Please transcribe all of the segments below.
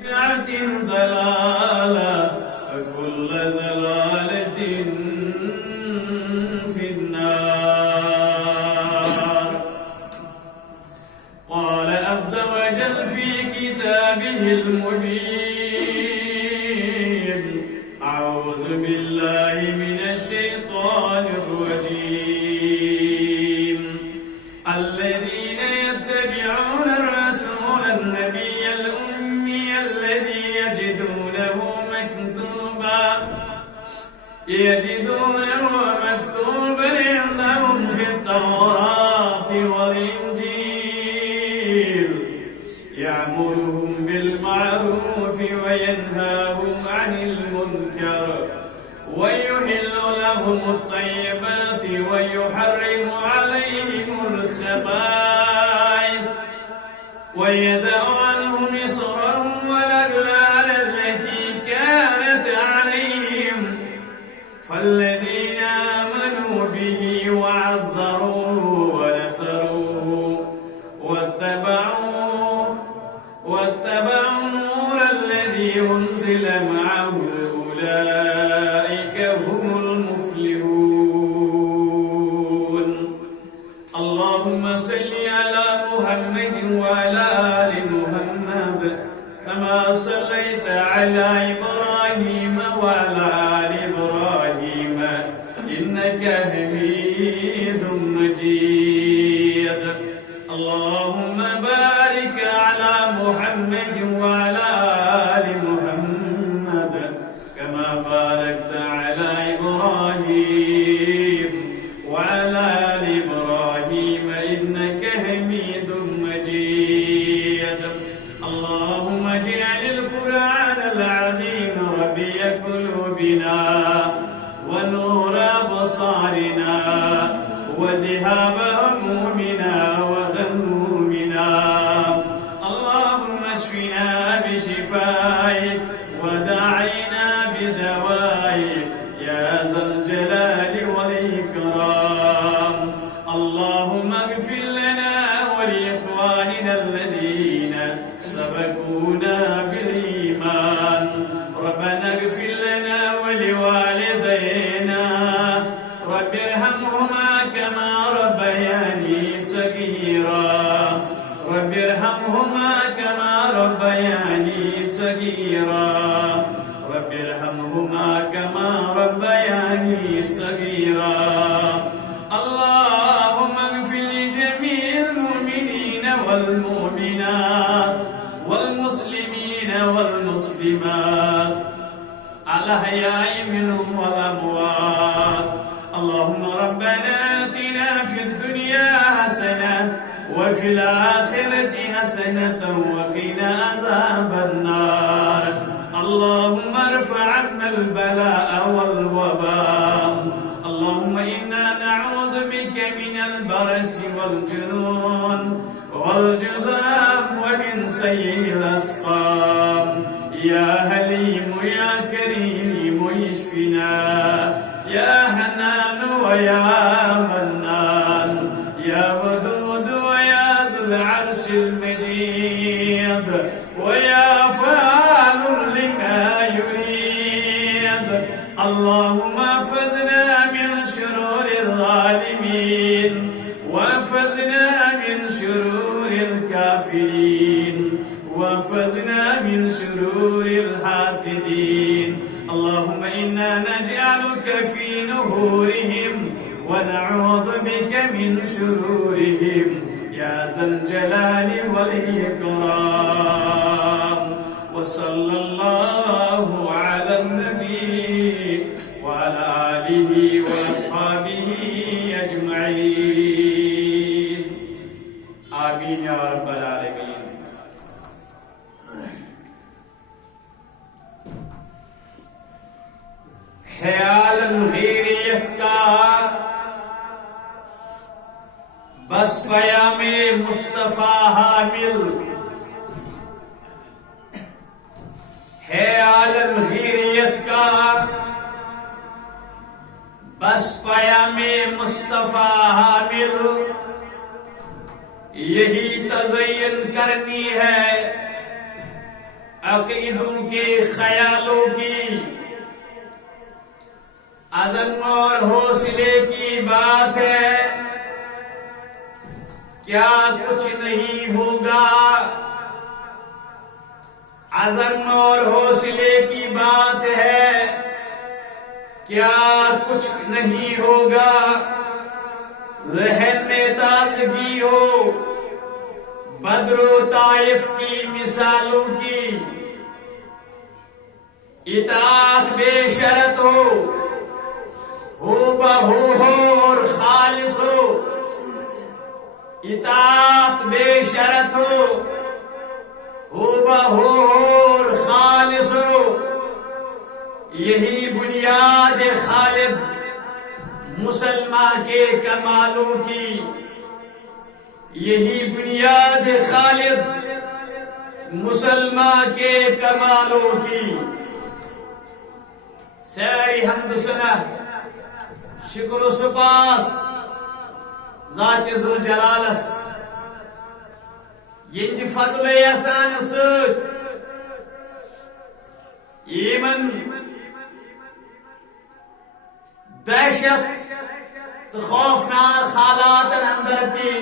بدعة ضلالة وكل ضلالة في النار. قال عز وجل في كتابه المبين: أعوذ بالله من الشيطان الرجيم. الذين يتبعون الرسول النبي الأمي الذي يجدونه مكتوبا عندهم في التوراة والإنجيل يأمرهم بالمعروف وينهاهم عن المنكر ويحل لهم الطيبات ويحرم عليهم الخبائث ويدع عنهم إصرهم والأغلال التي كانت عليهم. فالذين آمنوا به وعزروه ونصروه واتبعوا النور الذي أنزل معه أولئك هم المفلحون. اللهم صل على محمد وعلى آل محمد كما صليت على إبراهيم وعلى آل إبراهيم إنك حميد مجيد. اللهم بارك على محمد وعلى آل محمد كما باركت على إبراهيم وعلى آل إبراهيم إنك حميد مجيد. اللهم اجعل القرآن العظيم ربيع قلوبنا ونور أبصارنا وذهاب همومنا وغمومنا. اللهم اشفنا بشفائك وداعينا بدوائك يا ذا الجلال والإكرام. اللهم اغفر لنا ولإخواننا الذين سبقونا بالإيمان. ربنا اغفر لنا ولوالدينا رب ارحمهما كما ربياني صغيرا. رب ارحمهما كما ربياني صغيرا. رب ارحمهما كما ربياني صغيرا. اللهم اغفر لجميع المؤمنين والمؤمنات والمسلمين والمسلمات الأحياء منهم والأموات. اللهم ربنا آتنا في الدنيا حسنة وفي الآخرة حسنة وقنا عذاب النار. اللهم ارفع عنا البلاء والوباء. اللهم إنا نعوذ بك من البرص والجنون والجذام ومن سيء الأسقام. يا حليم يا كريم اشفنا يا حنان ويا منان يا ودود ويا ذو العرش المجيد ويا فعال لما يريد. اللهم احفظنا من شرور الظالمين واحفظنا من شرور الكافرين واحفظنا من شرور الحاسدين. اللهم إنا نجعلك في نهورهم ونعوذ بك من شرورهم يا ذا الجلال والإكرام. وصلى الله على النبي وعلى آله وأصحابه أجمعين. آمين يا رب العالمين. خیال غیریت کا بس پیام مصطفیٰ حامل ہے. عالم غیریت کا بس پیام مصطفیٰ حامل یہی تزین کرنی ہے عقیدوں کے خیالوں کی عزم اور حوصلے کی بات ہے. کیا کچھ نہیں ہوگا. عزم اور حوصلے کی بات ہے. کیا کچھ نہیں ہوگا. ذہن میں تازگی ہو بدر و طائف کی مثالوں کی. اطاعت بے شرط ہو بہو ہو اور خالص ہو. اطاعت بے شرط ہو بہو اور خالص ہو. یہی بنیاد خالد مسلمان کے کمالوں کی. یہی بنیاد خالد مسلمان کے کمالوں کی. ساری حمد سنا شکر و سپاس ذات ذوالجلالس یہندِ فضل احسان ست یمن دہشت تو خوفناک حالات اندر تھی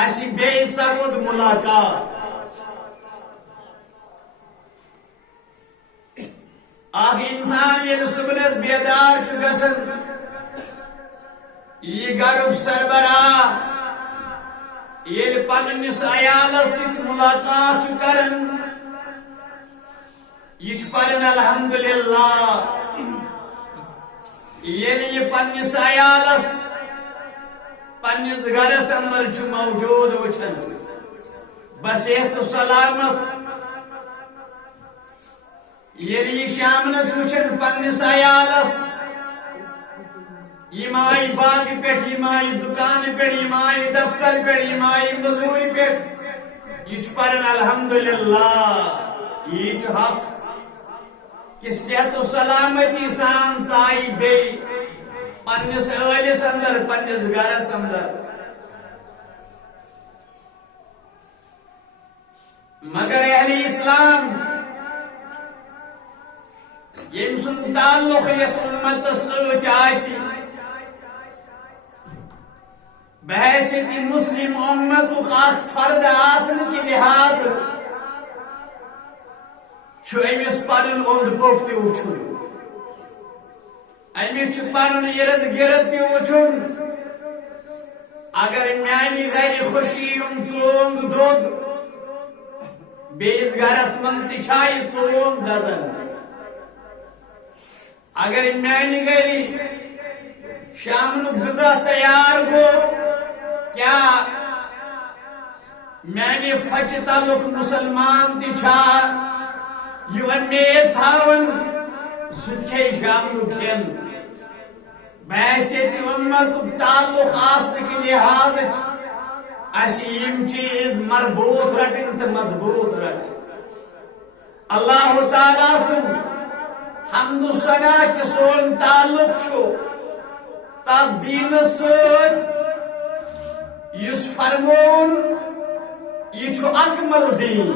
ایسی بے سبود ملاقات. اخ انسان یل صبح بیدار گژھان یہ گھرک سربراہ یل پننس عیالس ست ملاقات کران یہ پران الحمدللہ. یل یہ پننس عیالس پننس گھرس اندر موجود وچھان بصحت و سلامت. یل یہ شامنس وچھان پننس عیالس یم آئی باغ پہ یم آئی دکان پہ یم آئی دفتر پہ یم آئی مزوری پہ یہ پران الحمدللہ. یہ حق کہ صحت و سلامتی سان ژائی بے پننس عٲلِس اندر پننس گھرس اندر. مگر اہل اسلام یم سن تعلق یتھ امت ست آسی بحیثیت مسلم امت اخ فرد آسن کے لحاظ امس پن اوند پوک تہ وچھن. امس پن ارد گرد تہ وچھن. اگر میانہ گھر خوشی ژونگ دود بیس گھرس من تہ ژونگ دزن. اگر میانہ گھر شام غذا تیار گو کیا میانہ فچ تعلق مسلمان تہ یہ امید تھاون سکھے شام کھین. بحیثیت امت تعلق آسن کے لحاظ یم چیز مربوط رٹن تو مضبوط رٹن. اللہ تعالیٰ سن حمد و ثنا کہ سون تعلق تب دین ست یس فرمون یہ اکمل دین.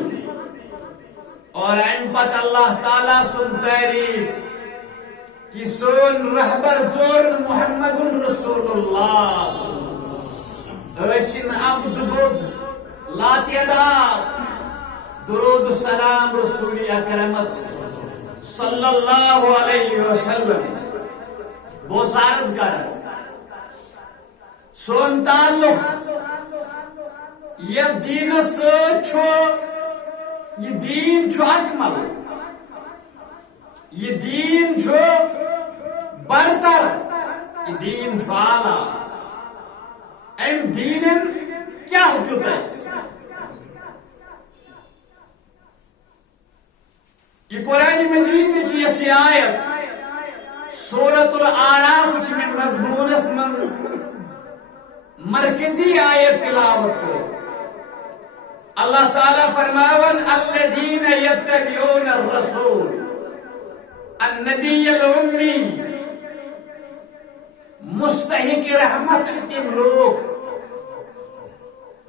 اور ام پت اللہ تعالیٰ سن تعریف کہ سون رہبر زورن محمد رسول اللہ ٲسِن عبد بد لا تعداد درود سلام رسول اکرمس صلی اللہ علیہ وسلم. بہت عرض کر سون تعلق یہ دین ست یہ دین اکمل. یہ دین برتر. یہ دین اعلیٰ. ام دین کیا دیت یہ قرآن مجید یہ آیت سورۃ الاعراف من مضمونس من مرکزی آیت تلاوت کو. اللہ تعالیٰ فرماون الذین یتبعون الرسول النبی الامی. مستحق رحمت تم لوگ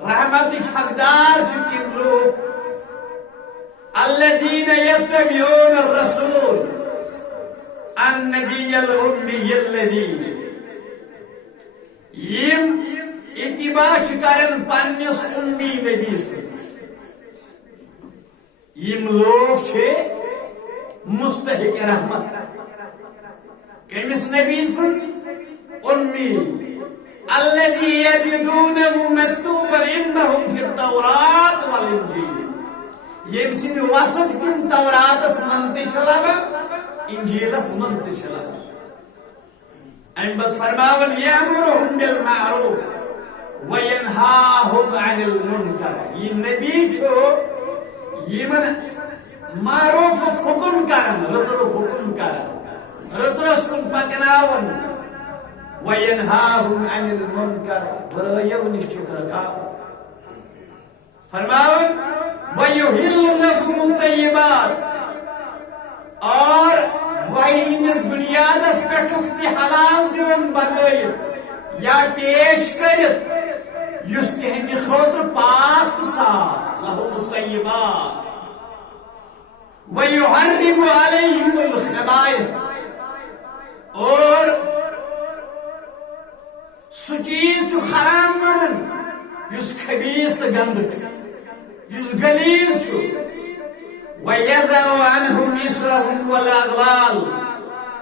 رحمت حقدار تم لوگ يتبعون الرسول النبي الأمي الذي يم اتباع کرن پنس امی نبی یم لوگ چھے مستحق رحمت کمس نبی امی الذي يجدونه مكتوبا عندهم في التوراة والإنجيل یم سند وصف تم توراتس منز تہ انجیلس منز تہ ام بد فرماون یامرهم بالمعروف وینهاهم عن المنکر یہ نبی چھو یمن معروف حکم کرن رتر حکم کرن رترس کن پکناون وینهاهم عن المنکر برایو نشچک رکا فرماون ویحل لكم الطیبات اور وہیندس بنیادس پہ چکتی حلال دیون بنائیت یا پیش کرت یس تہندی خاطر پاک صاف لهم الطیبات ویحرم علیہم الخبائث اور سو چیز چھ حرام کرن یس خبیث تو گند یس غلیظ چھ وَيَزَعُ عَنْهُمْ إِسْرَهُمْ وَالْأَغْلَالَ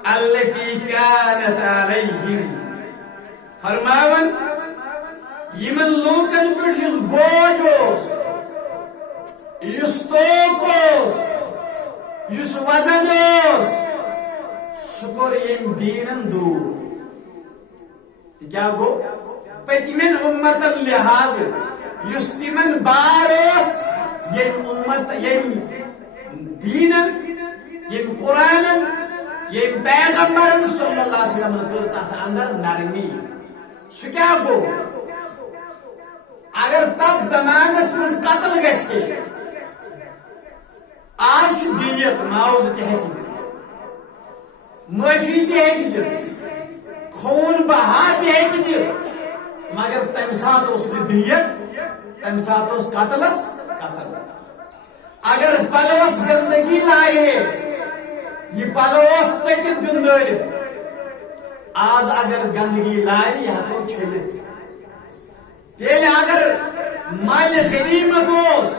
الَّتِي كَانَتْ عَلَيْهِمْ فرماون یمن لوکن پر یس بوجھ اوس یس توق اوس یس وزن اوس سہ کور یم دینن دور کیا گو پتمن امتن لحاظ یس تمن بار اوس یم امت یم دینن یم قرآن یم پیغمبرن صلی اللہ علیہ وسلم کر تحت اندر نرمی سہ کیا گو اگر تب زمانس من قتل گھے آج دیت معاوضہ تہ معافی تہ خون بہا تہ مگر تمہ سات اس دیت تمہ سات اس قتلس قتل اگر پلوس گندگی لائے یہ پلوس ٹھکت دندرت آج اگر گندگی لائے یہ ہمو چھلت تیل اگر مال غنیمت اس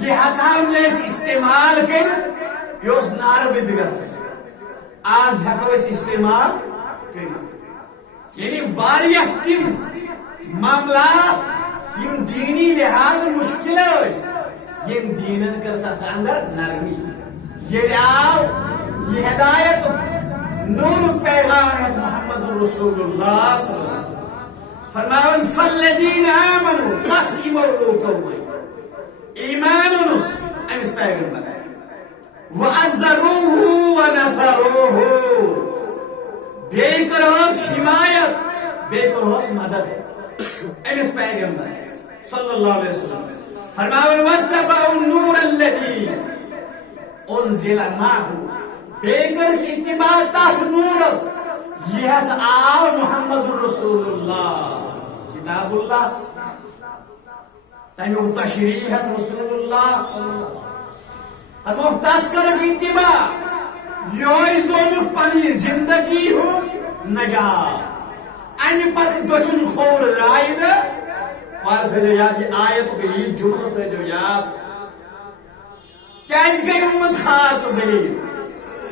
یہ حکام نے استعمال کر یہ اس نار بزگس آج ہکو اس استعمال کر یعنی واریہ تم معاملات یم دینی لحاظ مشکل ہے یم دینن کرتا تھا اندر نرمی یہ آو یہ ہدایت نور پیغام ہے محمد رسول اللہ صلی اللہ علیہ وسلم فرماون فالذین آمنوا قسموا لوکوی ایمان انس امس پیغمبر وعزروه ونصروه بیکرہس حمایت بیکرہس مدد امس پیغمبر صلی اللہ علیہ وسلم فرماون واتبعوا النور الذي انزل معه بیگر اتباع تحت نورس یہ آو محمد رسول اللہ کتاب اللہ تمیو تشریح رسول اللہ اور محتاط کرک اتباع یہ زونک پنی زندگی ہو نجات این پت دچن خور رائے میں اور تھے یاد یہ آیت گئی جملہ تھے جو یاد کیج گئی امت خار تو ذلیل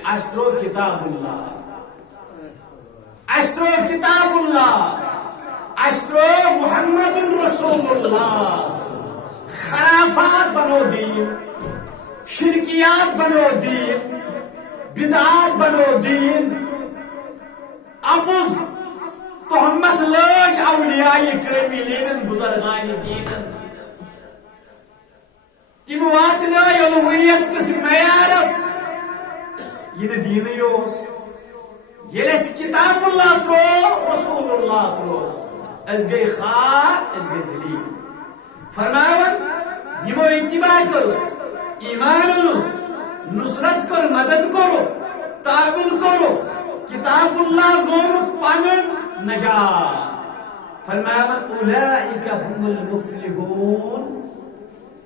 اشترو کتاب اللہ اشترو کتاب اللہ اشترو محمد رسول اللہ خرافات بنو دین شرکیات بنو دین بدعات بنو دین ابوز تہمت لوج اولیاء کاملین بزرگان دینن تم واتن الوہیت کس معیارس یہ دین یوس یلس کتاب اللہ ترو رسول اللہ ترو از گئی خار از گئی ذلیل فرماون یمو اتباع کرس ایمان انس نصرت کر مدد کرو تعاون کرو کتاب اللہ زومت پانن نجات فرمایا اولئک هم المفلحون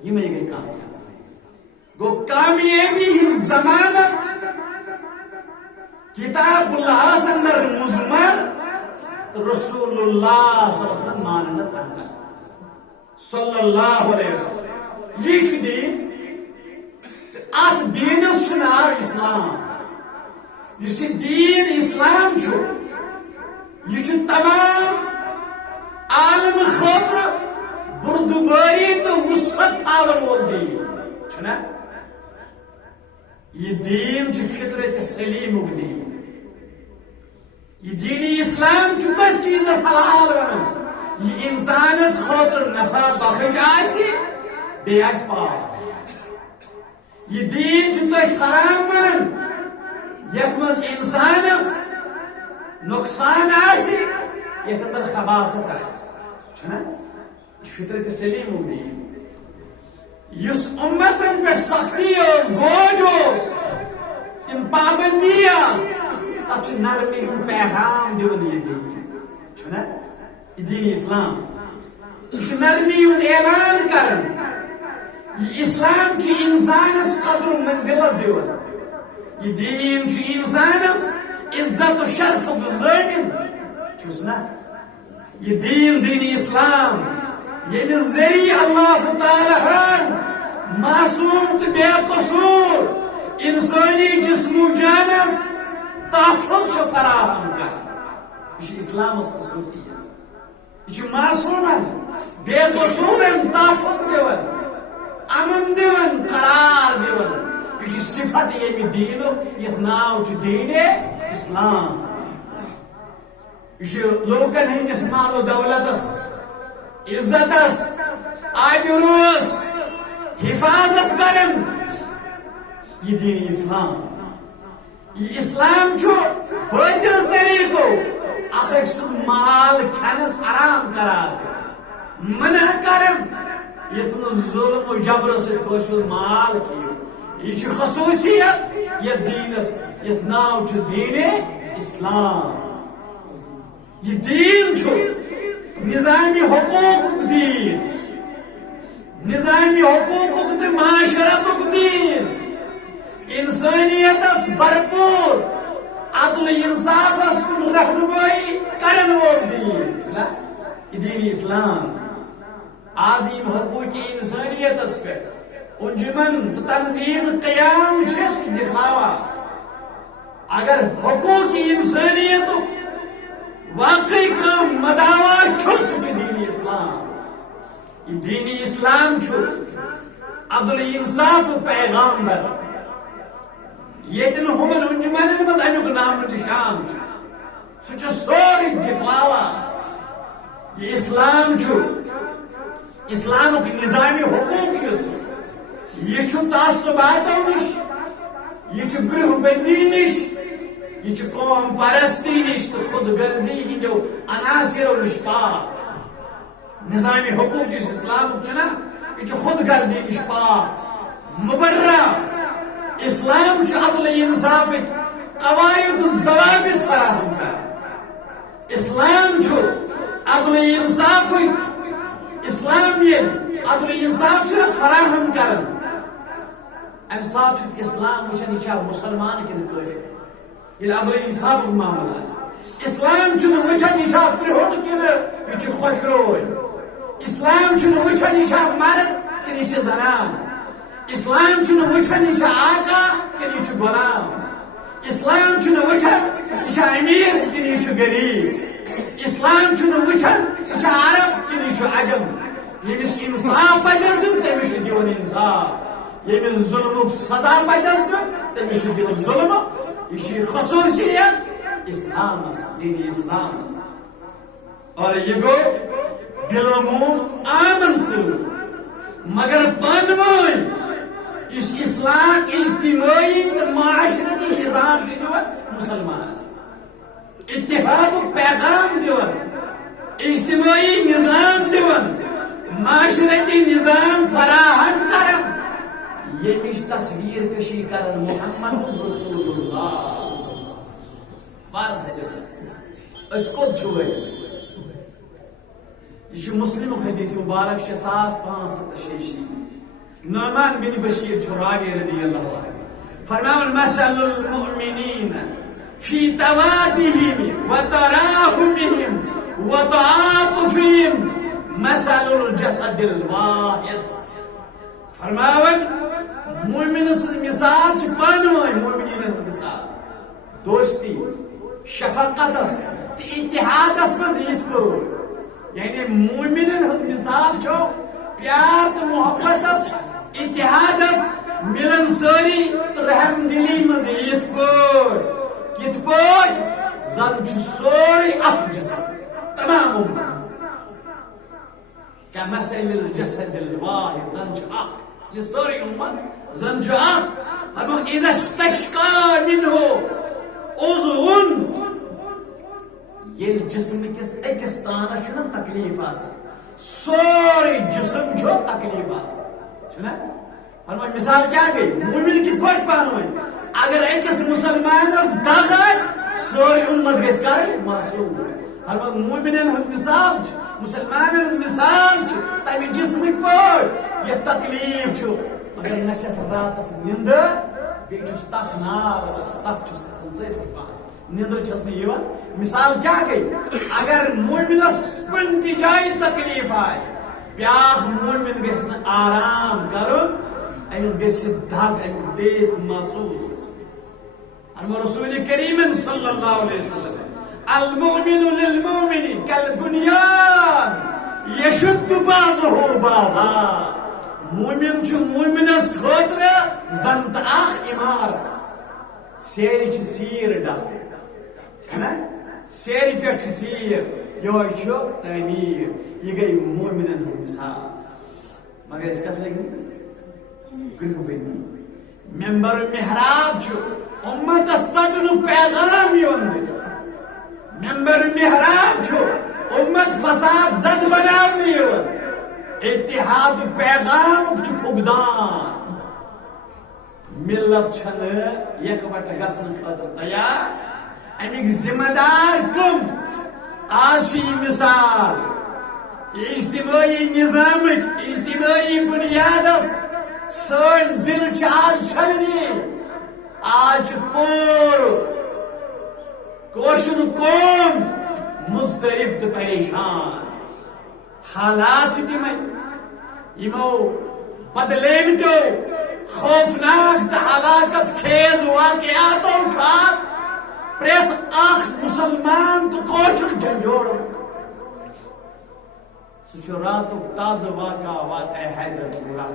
یہ میں گئی کامیاب گو کامیابی ہز ضمانت کتاب اللہ اندر مزمر تو رسول اللہ صلی اللہ علیہ وسلم ماننس اندر صلی اللہ علیہ وسلم یہ دین ات دینس ناو اسلام اس دین اسلام یہ تمام عالم خاطر بردباری تو وسعت تھاون وول دین چھنا یہ دین فطرت سلیم دین یہ دین اسلام تر چیز حلال ونان یہ انسانس خاطر نفع بخش بی پاک یہ دین تر حرام ونان یت مز انسانس نقصان یت اندر خباثت چھنا فطرت سلیم دین اس امتن پہ سختی بوجھ تم پابندی تک نرمی ہند پیغام دون یہ دین چھنا یہ دین اسلام یہ نرمی ہند اعلان کرن یہ اسلام انسانس قدر و منزلت دون یہ دین انسانس عزت و شرف گزارن چھنا یہ دین اسلام یہ ذریعہ اللہ تعالی معصوم تو بے قصور انسانی جسم و جانس تحفظ فراہم کر یہ اسلام خصوصیت یہ معصوم بے قصور تحفظ دون امن دون قرار دون یہ صفت یم دین یہ ناو دین اسلام یہ لوکن ہندس مال و دولتس عزتس آبروس حفاظت کرن یہ دین اسلام یہ اسلام بہتر طریقو اخ مال کھنس حرام قرار منع کرن یہ ظلم و جبر سے مال کھیو یہ خصوصیت یہ دینس یہ ناو دین اسلام یہ دین نظامی حقوق دین نظامی حقوق تو معاشرت دین انسانیت بھرپور عدل انصاف رہنمائی کرن وول دین یہ دین اسلام عظیم حقوق انسانیت پہ انجمن تنظیم قیام دکھاوا اگر حقوق انسانیت واقعی کام مداوار دین اسلام یہ دین اسلام عدل انصاف پیغامبر یتن ہمن انجمن مز امیک نام نشان سہ سوری دکھلاوا یہ اسلام اسلام نظامی حقوق یہ تعصباتو نش یہ گروہ بندی نش یہ قوم پرستی نش تو خود غرضی ہندو عناصرو نش پاک نظامی حقوق اس اسلام یہ خود غرضی نش پاک مبرہ اسلام عدل انصاف قواعد الضوابط فراہم کر اسلام عدل انصاف اسلام یہ عدل انصاف فراہم کر ام سات اسلام وچن یہ مسلمان کن کافر یہ عدل انصاف معاملات اسلام وچن یہ کرہن کن یہ خوش روی اسلام وچن یہ مرد کن یہ زنان اسلام وچن یہ آقا کن یہ غلام اسلام وچن یہ امیر کن یہ غریب اسلام وچن یہ عرب کن یہ عجم یمس انصاف پزس دن تمس دون انصاف یمس ظلم سزا پزس دن تمس دون ظلم یہ خصوصیت اسلامس دین اسلامس اور یہ گو بالعموم آمن سلوک مگر پانوئی اس اسلام اجتماعی تو معاشرتی نظام مسلمانس اتحاد پیغام دیون اجتماعی نظام دیون معاشرتی نظام فراہم کرن یمش تصویر کشی کرن محمد رسول اللہ اس کو چھوئے یہ مسلم حدیث مبارک 6566 نعمان بن بشیر چھراوی رضی اللہ عنہ فرماون مثل المؤمنین فی توادہم وتراحمہم وتعاطفہم مثل الجسد الواحد فرماون مومن سن مثال چھ پانوئی مومنین مثال دوستی شفقتس اتحادس مز یت پور یعنی مومنن ہز مثال چھو پیار تو محبتس اتحادس ملن ساری تو رحم دلی مز یت پور کت پور زن چھ سوری اخ جسم تمام امت كمثل الجسد الواحد زن چھ اخ یہ سوری امت زن چھ اخ اذا استشقى منه عضو یہ جسم کس اکس تانہ چھنا تکلیف آسا سوری جسم جو تکلیف آسا چھنا فرمائے مثال کیا گئی مومن کی پوچھ پانوئی اگر اکس مسلمان اس داغ آس سوری امت گیس کاری معصوم فرمائے مومنین ہز مثال مسلمان ہز مثال تامی جسم کی پوچھ یہ تکلیف چھو مگر نچس رات اس نندر بیچو ستاف نار ستاف چھو سنسے سے پاس نیندر چھس نہیں یہ مثال کیا گئی اگر مومنس کنتی جائی تکلیف آئے پیاخ مومن گیسن آرام کرن ایمز گیسن دھاگ ایمز دیس محسوس ارمو رسول کریم صلی اللہ علیہ وسلم المؤمن للمؤمن کالبنیان یشد بعضه بعضا مومن چھو مومنس خاطر زنت آخ عمارت سیری چھ سیر ڈاک سیری پیٹ سیر یہ چھو تعمیر یہ گئی مومنن ہز مثال مگر اس کت لگی گرہ بنی ممبر محراب چھو امت استجن پیغام یون ممبر محراب چھو امت فساد زد بناونی یون اتحاد پیغام چھو پھگدان ملت چھن یک وٹ گسن خاطر تیار امیک ذمہ دار کم آشی مثال اجتماعی نظام اجتماعی بنیادس سن دل آج چھلنی آج پور کوشر قوم مضطرب تو پریشان حالات تمہیں یمو بدلیمتو خوفناک تو ہلاکت خیز واقعاتوں چھات پریت آخ مسلمان تو کوچر جنجوڑ سچو راتو تاز واقع حیدر پورا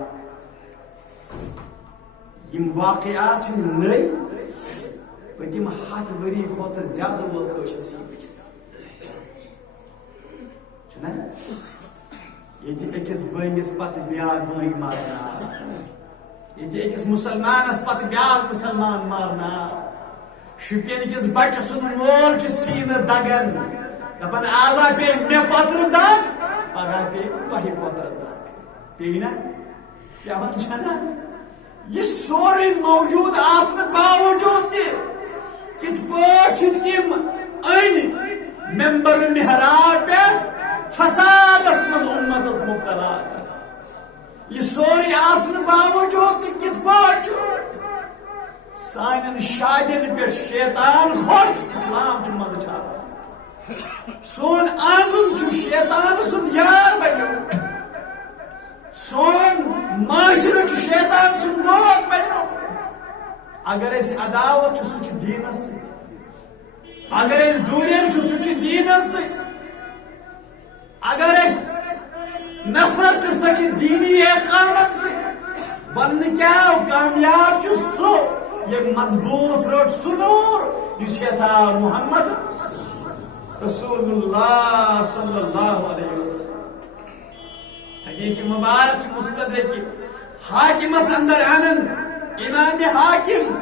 یم واقعات نئی پتیم ہاتھ وری خاطر زیادہ وول کوشش چھنا یہ اکس بینس پتہ بیاکھ بین مارنا یہ اکس مسلمانس پتہ بیاکھ مسلمان مارنا شپین کس بچہ سن مول سین دگن دپان آزا پہ مے پتر دگ پگہ پہ تہ پتر دگ پی نا کیا چھنا یہ سوری موجود آسن باوجود تہ کت پاٹ تم ان ممبر محراب پہ فسادس مز امتس مبتلا یہ سوری آسن باوجود تہ کت پاٹ سانن شادین پہ شیطان خود اسلام چھ مد چھا سون آنگن چھ شیطان سن یار بنو سون معاشرہ چھ شیطان سن دوست بنو اگر اس عداوت چھ سچ دینس سے اگر اس دوریل چھ سچ دینس سے اگر اس نفرت چھ سچ دینی اقامت سے ون کیا کامیاب چھ سو یہ مضبوط روٹ سنور جس یہ تھا محمد رسول اللہ صلی اللہ علیہ وسلم حدیث مبارک مستدرک حاکم اندر آنن امام حاکم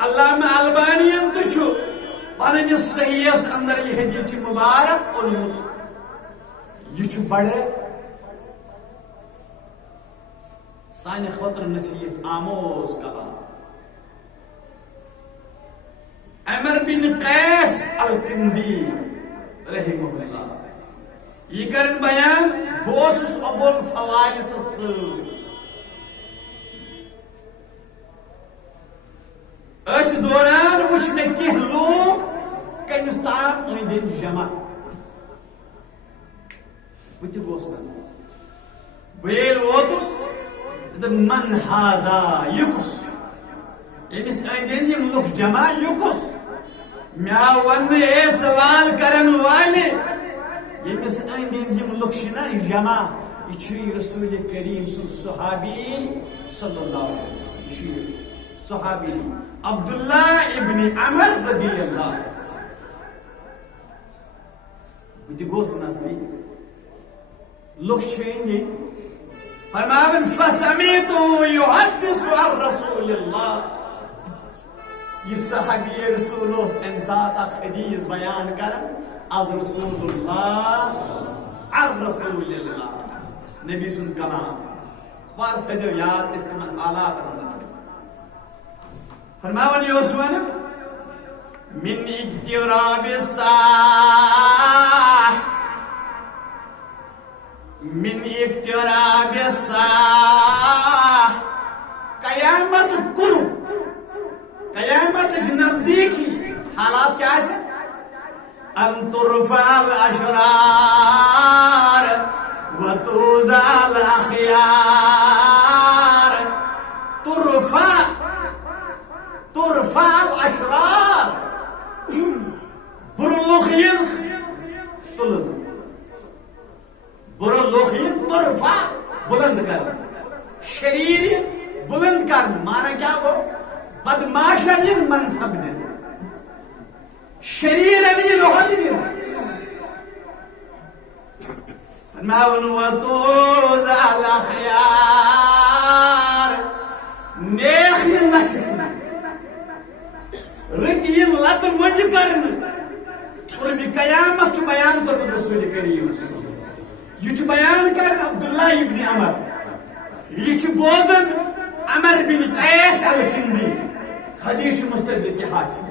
علامہ البانی تو پنس صحیح اندر یہ حدیث مبارک اونمت یہ بڑے سانہ خاطر نصیحت آموز کلام عمر بن قیس الکندی رحمہ اللہ یہ کرن بیان بوسس ابو الفوارس دن جمع بہت گوس ویل ووتس من ہاذا یکس یمس اندین یم لوگ جمع یکس میا ون اے سوال کرن والے یمس اندین یم لوگ چھنا جمع یہ رسول کریم صحابی صلی اللہ علیہ وسلم یہ صحابی عبداللہ ابن عمر رضی اللہ بہت گوس نظری لوگ چھینگے فرماون فسمعته يحدث عن رسول الله یہ صحابی رسول ام سات حدیث بیان کر از رسول اللہ عن رسول اللہ نبی سن کلام بار تھجو یاد اس کمن حالات اندر فرماون یوسفن من اقتراب الساعة من اقتراب الساعة قیامت کرو قیامت نزدیکی حالات کیا ہے ان ترفع الاشرار وتوزع الاخيار ترفع الاشرار برلوخين تلند برلوخين ترفع بلند کر شریر بلند کرنا مانا کیا ہو بدماشن منصب دن شریر لوحد دن فرماون وتوزع الاخيار نیک نصف رتین لت منج کرن اور بھی قیامت چھ بیان کر رسول کریم یہ بیان کر عبداللہ ابن عمر یہ بوزن عمر بن قیس الکندی حدیث مستدرک حاکم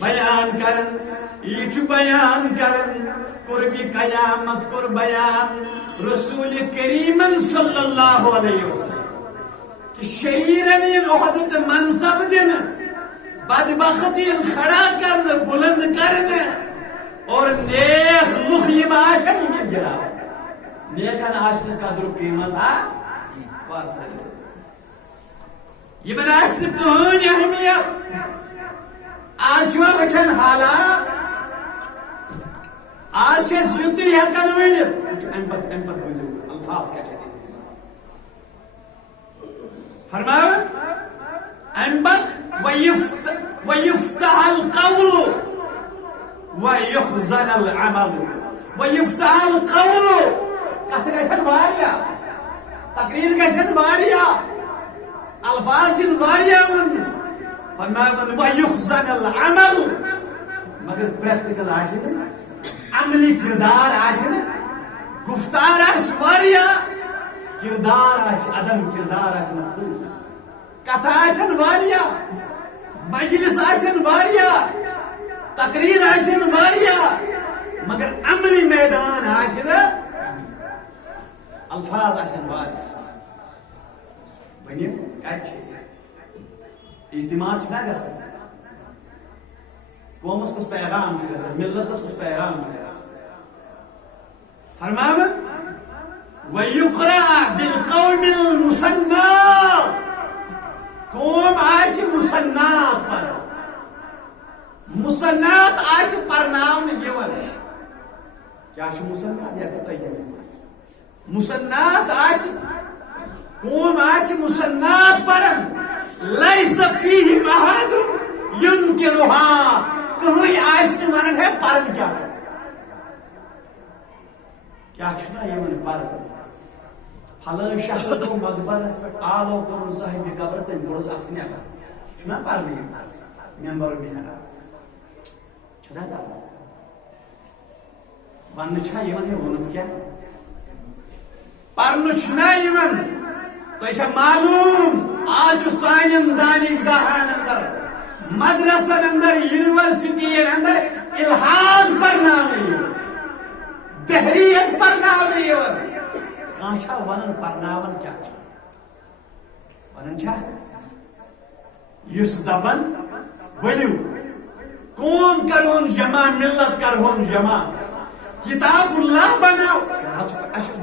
بیان کرن یہ بیان کرن قربی قیامت کر بیان رسول کریم صلی اللہ علیہ وسلم کہ شہیرن احدت منصب دن بدبختین کھڑا کرن بلند کرن اور نیک لخ یم آشن یم گرا نیکن آشن قدر قیمت یہ بنا آشن تہن اہمیت آج جو بچن حالات آج سے زیادتی ہیکن ونت امپت بزرگ الفاظ کیا چاہتے ہیں فرماوت امپت ويفتح القول ويخزن العمل ويفتح القول کہتے گئے واریا تقریر گئے واریا الفاظ واریا من فرمایا ويخزن العمل مگر پریکٹیکل آشن عملی کردار آشن گفتار آش واریا کردار آش عدم کردار آش مخلوق کتھا آشن واریا مجلس آشن واریا تقریر آشن واریا مگر عملی میدان آشن الفاظ آشن واریا بنیے کچھ اجتماع چھنا گسن قومس کس پیغام گسن ملتس کس پیغام گسن فرماون ويقرأ بالقوم المثنى قوم آس مسنات پر مسنات آس پرناون یون کیا چھ مسنات یہ ستا مسنات آس قوم آس مسنات پر ليس فيه احد ينكرها کوئی آس ونن ہے پرن کیا چھنا یہ من پر فلان شخص کو مقبرس پہ آلو کرن صاحب قبرس تم گوڑس اتنی اگر چھنا پر نہیں ممبر مہرا چھنا کر ون چھا یہ من ونت کیا پرن چھنا یہ من تو یہ معلوم آج سانن دانشگاہن اندر مدرسن اندر یونیورسٹی اندر الہام پرناوی تحریت پرناوی کانچا ونن پرناون کیا ونن چھا یس دبن ولیو قوم کرون جمع ملت کرون جمع کتاب اللہ بناو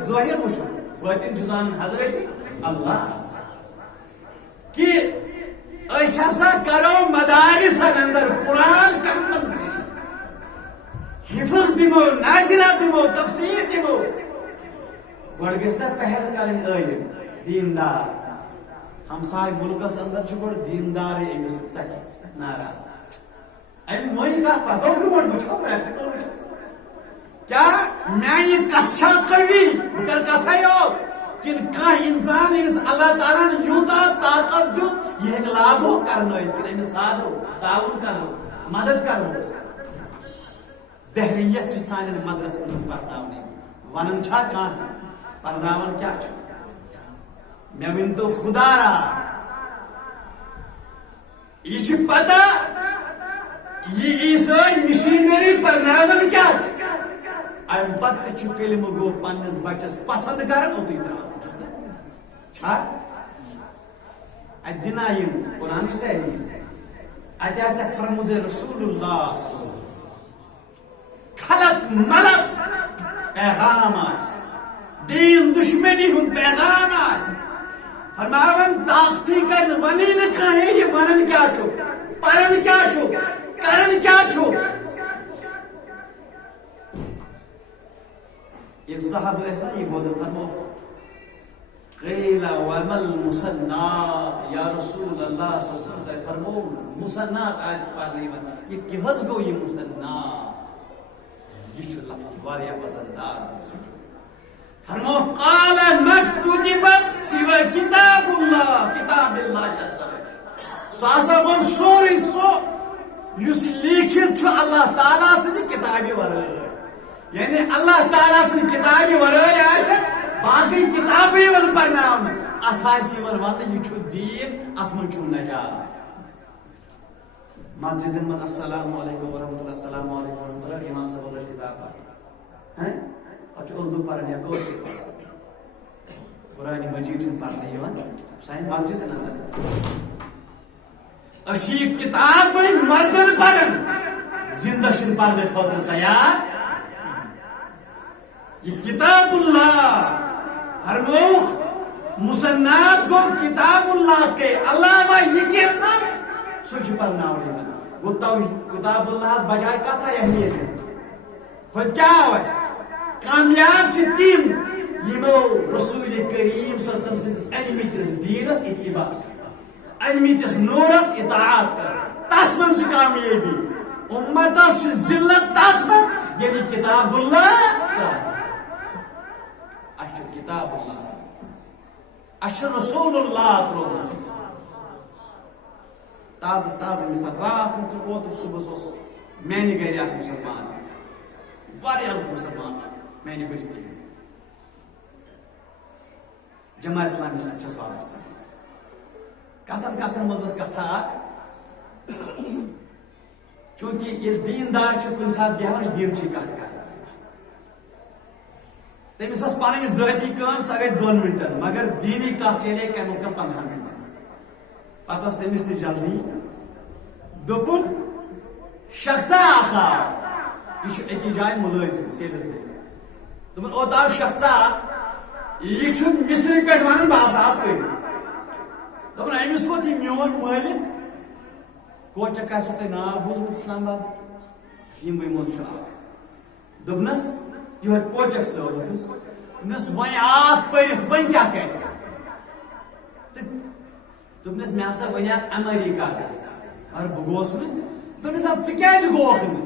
ظاہر وچھو باطن جزان حضرت اللہ کہ ایسا سا کرو مدارس اندر قرآن کمپلسری حفظ دمو ناظرہ دمو تفسیر دمو گوڑ گسا پہل کریں علم دیندار ہمسائے ملکس اندر چھ گوڑ دیندار امس تک ناراض ام وہی کا پتہ گوڑ بچو پریکٹیکل بچو کیا میانی کتھا قوی بکر کتھا یو کن کان انسان امس اللہ تعالیٰ نے یوتا طاقت دیت یہ ایک لاگو کرنا ہے کہ امس سادو تعاون کرو مدد کرو دہریت چھ سان مدرسہ اندر پرناونے ونن چھا کان پرناون کیا چھ میں ون تو خدا را یہ چھ پتہ یہ عیسائی مشینری پرناون کیا ام پتہ چھ کلم گو پنس بچس پسند کرن اوتی ترا ادنا یم قرآن چھ تحریر اتیاسا فرمود رسول اللہ خلط ملط پیغام آس دین دشمنی ہن پیغام آس فرماون طاقتی کرن ونی نہ کہیں یہ ونن کیا چھو پرن کیا چھو کرن کیا چھو یہ صاحب ایسا یہ بوزن فرمو قیل ومل مسنات یا رسول اللہ صلی اللہ علیہ وسلم فرمو مسنات آئیس پارلی من یہ کیوز گو یہ مسنات یہ چھو لفظ واریا وزندار فرمو قال مکتوبت سوى کتاب اللہ ساسا بن سوری سو یس لیکھت چھو اللہ تعالیٰ سے کتابی ورائے یعنی اللہ تعالیٰ سے کتابی ورائے آئیشہ باقی کتابی ون پرناون اتھاسی ون ون یہ چھو دین اتمن چھو نجات مسجد من السلام علیکم ورحمۃ اللہ السلام علیکم ورحمۃ اللہ امام صاحب اللہ کتاب ہیں اچھا اردو پڑھنے یا کوئی قرآن مجید سے پڑھنے یہ سائن مسجد اندر اچھی کتاب کوئی مردن پڑھن زندہ شن پڑھنے خاطر تیار یہ کتاب اللہ فرمو مسنات کو کتاب اللہ کے علاوہ یہ کیسا سوچ پڑھنا ہوگا وہ کتاب اللہ بجائے کا تھا اہمیت ہے خود کیا ہوا کامیاب چھ تیم یمو رسول کریم صلی اللہ علیہ وسلم علمیتس دینس اتباع علمیتس نورس اطاعت کر تات من چھ کامیابی امتس چھ ذلت تات من یعنی کتاب اللہ اشو کتاب اللہ اشو رسول اللہ تازہ تازہ مثال رات تو اوتر صبح سوس میانی گھر اکھ مسلمان واریاہ لوگ مسلمان میانی بستی جماع اسلامی سے چھس وابستہ کتن مزبس کتھا چونکہ یہ دیندار چھ کن ساتھ بیہوان دین چھ کت کر تمس اس پانی ذاتی کام سا گئی 2 منٹن مگر دینی کت چلے کم از کم 15 منٹن پتہ اس تمس تہ جلدی دوپن شخصا آخا یہ اکی جائے ملازم سیلس میں دوپن او تاو شخصا یہ مصری پہ ون باساس پہ دوپن امس ووت یہ میون مالک کوچک آسو تہ ناو بوزمت اسلام آباد یم مز دوپنس یہ کوچک صاحب دوپنس وی آخ پرت ون کیا کر دوپنس مے ہسا ون امریکہ گژھ مگر بہ گوس دوپنس ژٕ کیازِ گوکھ نہٕ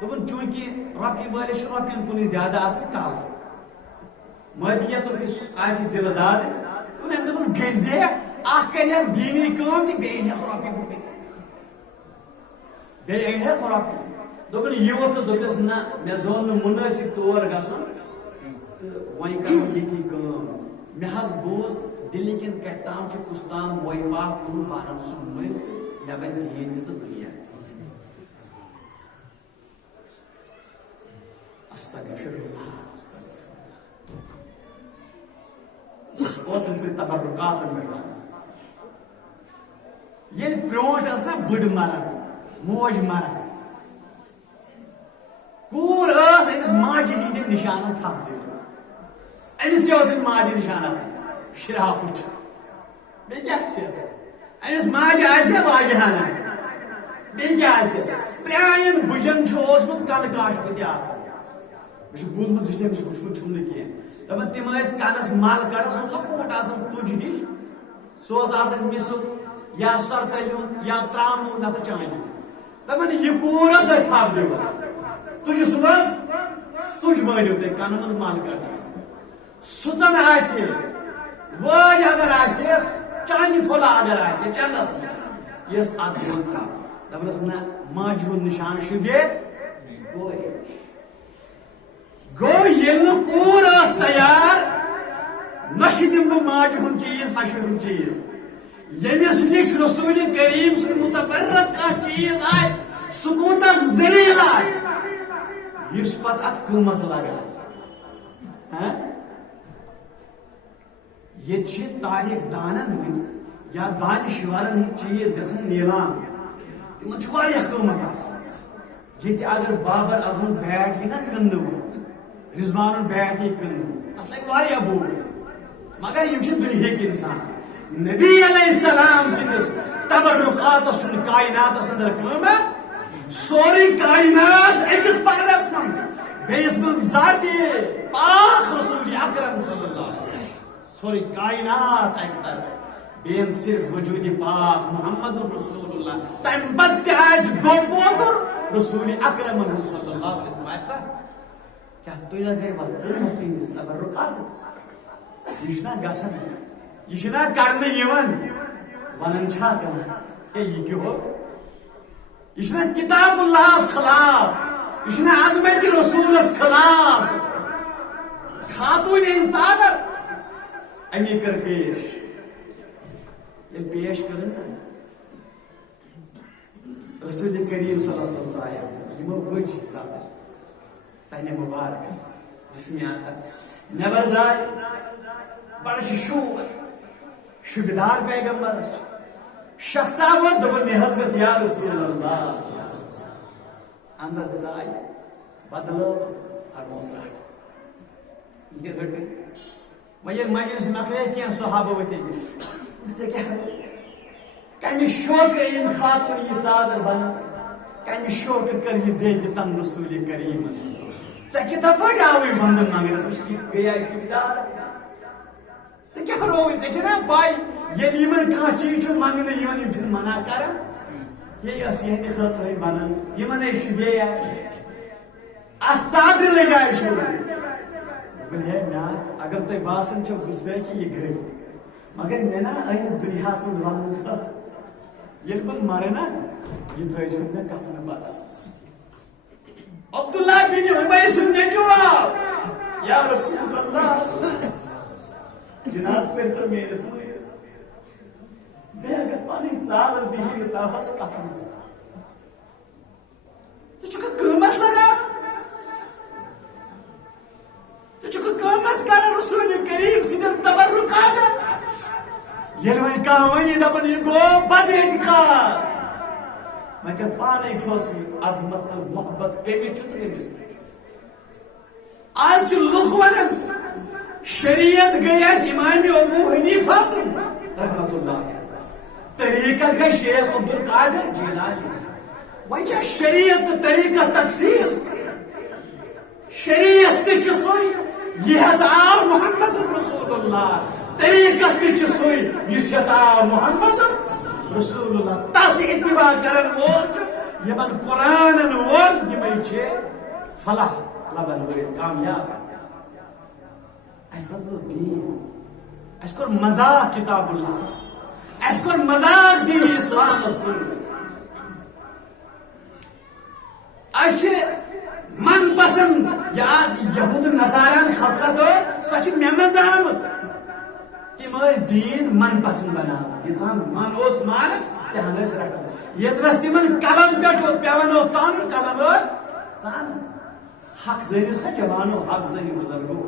دوپن چونکہ رۄپیہِ وٲلِس چھُ رۄپین کُنٕے زیادٕ آسان کل مٲدیتُک یُس آسہِ دِلہٕ داد دوٚپُن أمۍ دوٚپُس گٔژھۍ اکھ کرِ ہا دیٖنی کٲم تہٕ بیٚیہِ أنۍ ہکھ رۄپیہِ بٔڑۍ بیٚیہِ أنۍ ہکھ رۄپیہِ دوٚپُن یہِ ووٚتھُس دوٚپنس نہ مےٚ زون نہٕ مُنٲسِب تور گژھُن تہٕ وۄنۍ کرو ییٚتی کٲم مےٚ حظ بوٗز دِلہِ کٮ۪ن کتہِ تام چھُ کُس تام وۄنۍ پاک کُن پانن سُہ مٔلۍ تہٕ مےٚ بنہِ دیٖن تہِ تہٕ دُنیا استغفر اللہ اوتن تہ تبرکات ملان یل برونٹ ٲس نا بٔڑ مرن موج مرن کور امس ماجہ ہند نشانن تھپ دل امس کیا ماجہ نشان شراپچ بی کیا امس ماجہ آسیا واجہانہ بی کیا پران بجن اوسمت کن کاش پتہ مجھے بوزمت یہ وچمت چھم کی دپان تم کنس مل کڑا سہ لکوٹ آسان تج ہش سہ مسل یا سر تلیون یا ترامو نت چانہ دپان یہ کور تھپ دو تج صبح تج مانو تھی کن مز مل کڑا سن وج اگر چانہ پھل اگر چندس یس ات دون تھپ دپانس نا ماجہ ہند نشان شبے گو یل کور تیار نش دم بہ ماجہ ہند چیز ہش ہند چیز یمس نش رسول کریم سن متبرک کھانا چیز آئے سہ کوتاہ ذلیل اس پتہ ات قیمت لگان یہ تاریخ دانن ہند یا دانشورن ہند چیز گھن نیلام تمن قیمت یہ اگر بابر اعظم بیٹ ہی نا کن رضوان بیٹ ہی کن تک لگہ بوڑ مگر یہ دنہک انسان نبی علیہ السلام سندس تبرکات سن کائنات اندر قیمت سوری کائنات اکس پردس من بیس من ذاتی پاک رسول اکرم صلی اللہ علیہ وسلم سوری کائنات ایک طرف بین صرف وجود پاک محمد رسول اللہ تم بد گو پوتر رسول اکرم صلی اللہ علیہ وسلم ایسا کیا تجھے گئے وقت اس تبرکات یہ گسن یہ کرنے ونان یہ کہو یہ کتاب اللہ خلاف یہ عظمت رسول خلاف خاتون انسان امی کر پیش یہ پیش کرن رسول کریم صلی اللہ علیہ وسلم آیا یہ وجہ ذات تنہ مبارک جسمیات نبر درائے بڑا شبدار پیغمبر شخص آور دبن نحض گس یا رسول اللہ اندر ذائے بدلو ہرموس رہٹ یہ رہٹ مجھے مجلس مکلے کیا صحابہ وتے اس سے کیا کمی شوق ان خاتون یہ زادر بنا کمی شوق کر یہ زید تن رسول کریم ژے کتھا پٲٹھۍ آوٕے بندن منگنس ژٕ کِتھ گٔیے شُبدار ژٕ کیٛاہ رووٕے ژےٚ چھےٚ نا پاے ییٚلہِ یِمن کانٛہہ چیٖز چھُ منگنہٕ یِوان یِم چھِنہٕ منع کران یے ٲس یِہنٛدِ خٲطرٕے بنان یِمن ہے شُبے اتھ ژادرِ لگایہِ شُبہٕ دوٚپُن ہے مےٚ اگر تۄہہِ باسان چھو گُستٲخی یہِ گٔے مگر مےٚ نا أنِس دُنیاہس منٛز وننہٕ خٲطرٕ ییٚلہِ بہٕ مرٕ نا یہِ ترٲیزیٚو مےٚ کفنہٕ بدل عبداللہ بن ابی سن نیچو یا رسول اللہ جناز پر تو میرے سنویس بے اگر پانی چادر دیجیے تاہس کفنس تو چکا قیمت لگا تو چکا قیمت کر رسول کریم سیدھر تبرک آگا یہ لوگ کہاوانی دبن یہ گو بد انکار مگر پانے فصل عظمت تو محبت کمی چترے میں آج جو لوگ ونن شریعت گئی امام ابو حنیفہ رحمت اللہ طریقت گئی شیخ عبدالقادر جیلانی وجہ شریعت طریقہ تقسیم شریعت تچ سوئی یہ دعا محمد رسول اللہ طریقہ تچ سوئی یہ دعا محمد رسول اللہ تحت اتباع کرن وول یمن قرآن وول یمن چھے فلاح لبن ورد کامیاب اس بدلو دین اس کور مزاق کتاب اللہ اس کور مزاق دین اسلام رسول اس من پسند یہود نصاران خسرت سچ میں مزامت تم دین من پسند بنا انسان من اس مالک تہن رٹان یتنس تمن قلم پہ پیون تان قلم سان حق زنی سا جوانو حق زنی بزرگو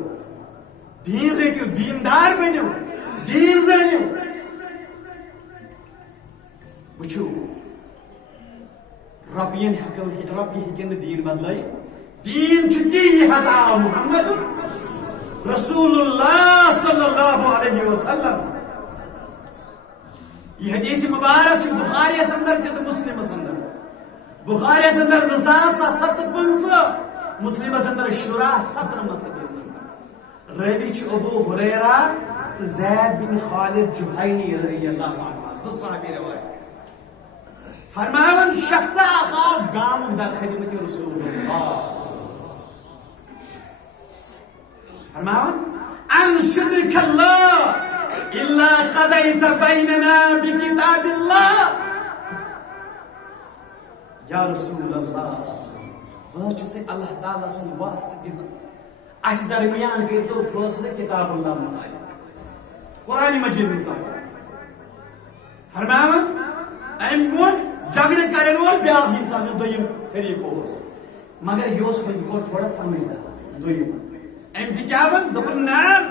دین رٹو دیندار بنو دین زنیو وچھو ربین ہیکن دین بدلائی دین تی ہتا محمد رسول اللہ صلی اللہ علیہ وسلم. یہ حدیث مبارک بخاری اندر تہ مسلم اندر. بخاری اندر 2750 مسلم اندر 17 حدیث نمبر. راوی چھ ابو ہریرہ تو زید بن خالد جہینی رضی اللہ عنہ. صحابی روایت. فرماون شخص آخا گام در خدمت رسول اللہ. فرماون انشدک اللہ الا قضیت بیننا بکتاب اللہ. یا رسول اللہ بہت سے اللہ تعالیٰ سن واسطہ دن اس درمیان کرتو فیصلہ کتاب اللہ مطابق قرآن مجید مطابق. فرماون ام وون جھگڑے کرن وول بیاکھ انسان دویم طریقہ اوس مگر یہ اوس وۄنۍ تھوڑا سمجھدار دویم. ام دی کیا ون دوٚپُن نعم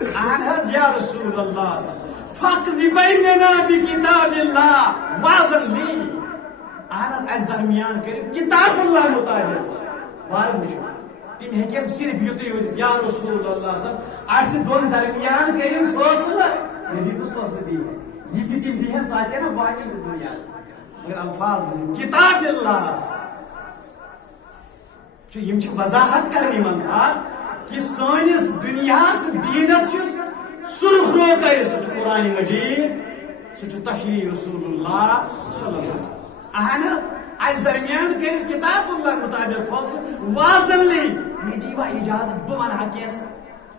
اہن حظ یا رسول اللہ فاقضی بیننا بکتاب اللہ واضح لی. اہن حظ اس درمیان کٔرِو کتاب اللہ مطابق. وارٕ وٕچھو تم ہیٚکن صرف یُتُے ؤنِتھ یا رسول اللہ اسہِ دۄن درمیان کٔرِو فٲصلہٕ. نبی کُس فٲصلہٕ دی یہ تہِ تِم دِہن سُہ آسہِ نا باقی بُنیاد مگر الفاظ کتاب اللہ یم چھ وضاحت کرنی منگار کہ سانس دنیا دینس سرخ رو کر سہ قرآن مجید سہ تشریح رسول اللہ صلی اللہ علیہ وسلم. اہن اس درمیان کر کتاب اللہ مطابق فصل واضح لی مے دیوا اجازت بہ ونہا کینٛہہ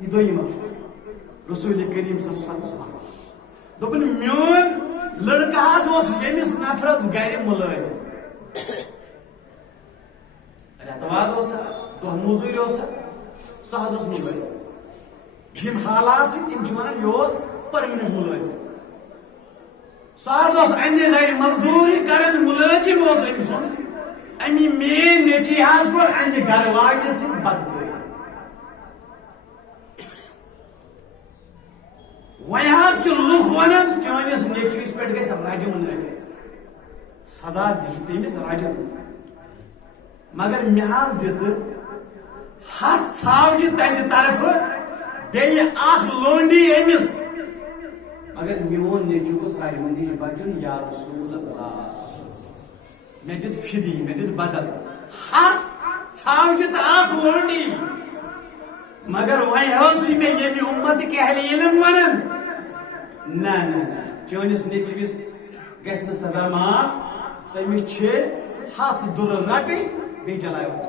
یہ دوٚیِم رسول کریم صلی اللہ علیہ وسلم دوٚپُن میون لڑکہ حظ اوس ییٚمِس نفرس گرِ ملٲزم. رٮ۪تواد اوسا دۄہ موٚزوٗرۍ اوسا سُہ حظ اوس ملٲزم. یِم حالات چھِ تِم چھِ ونان یہِ اوس پٔرمِننٹ ملٲزم. سُہ حظ اوس اَنہِ گرِ مزدوٗری کران ملٲزم اوس أمۍ سُنٛد. امی میٛٲنۍ نیٚچی حظ کوٚر اَنہِ گرٕ واجہِ سۭتۍ بدکٲری. وۄنۍ حظ چھِ لُکھ ونان چٲنِس نیٚچوِس پٮ۪ٹھ گژھِ رجم نٲفِظ سزا دِ چھُ تٔمِس رجم. مگر مےٚ حظ دِژٕ 100 ژھاوجہِ تہنٛدِ طرفہٕ بیٚیہِ اکھ لونڈی أمِس مگر میون نیٚچوٗ گوٚژھ رجمہٕ نِش بچُن یا رسول اللہ. مےٚ دیُت فِدی مےٚ دیُت بدل 100 ژھاوجہِ تہٕ اکھ لونڈی. مگر وۄنۍ حظ چھِ مےٚ ییٚمہِ اُمتٕکۍ اہلِ علم ونان نہ نہ نہ چٲنِس نیٚچوِس گژھِ نہٕ سزا معاف تٔمِس چھِ 100 دُرٕ رٹٕنۍ بیٚیہِ جلاے وطن.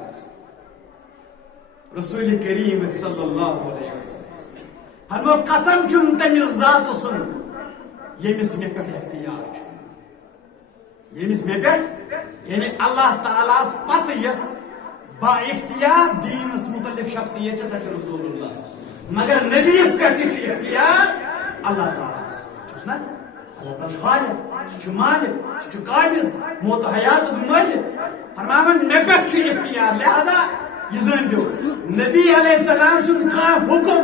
رسول کریم صلی اللہ علیہ وسلم فرمو قسم چھُم تٔمِس ذاتہٕ سُنٛد ییٚمِس مےٚ پٮ۪ٹھ اختیار چھُ ییٚمِس مےٚ پٮ۪ٹھ یعنی اللہ تعالیٰ ہس پتہٕ یۄس با اختیار دینس متعلق شخصیت سۄ چھِ رسول اللہ. مگر نبیس پٮ۪ٹھ تہِ چھُ اختیار اللہ تعالیٰ چھُس نا اللہ تعالیٰ چھُ خالق سُہ چھُ مالک سُہ چھُ قابض موت حیاتُک مٲلک. فرماون مےٚ پٮ۪ٹھ چھُ اختیار لہذا یہ زٲنۍزیو نبی علیہ السلام سُنٛد کانٛہہ حُکم